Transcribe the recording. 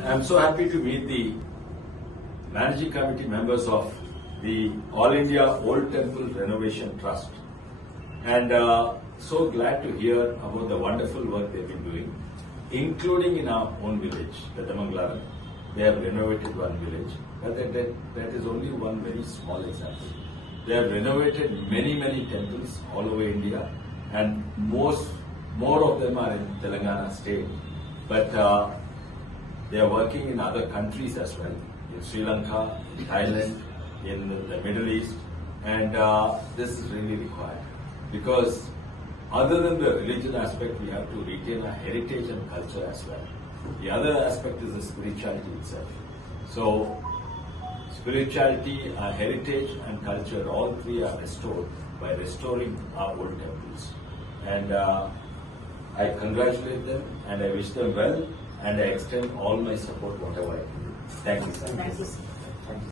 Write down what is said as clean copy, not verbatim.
I'm so happy to meet the managing committee members of the All India Old Temple Renovation Trust, and so glad to hear about the wonderful work they've been doing, including in our own village, Petamangalaram. They have renovated one village, but that is only one very small example. They have renovated many temples all over India, and more of them are in Telangana state. But they are working in other countries as well, in Sri Lanka, in Thailand, in the Middle East, and this is really required because other than the religion aspect, we have to retain our heritage and culture as well. The other aspect is the spirituality itself. So, spirituality, our heritage and culture, all three are restored by restoring our old temples. And I congratulate them and I wish them well and I extend all my support whatever I can do. Thank you, sir. Thank you, sir.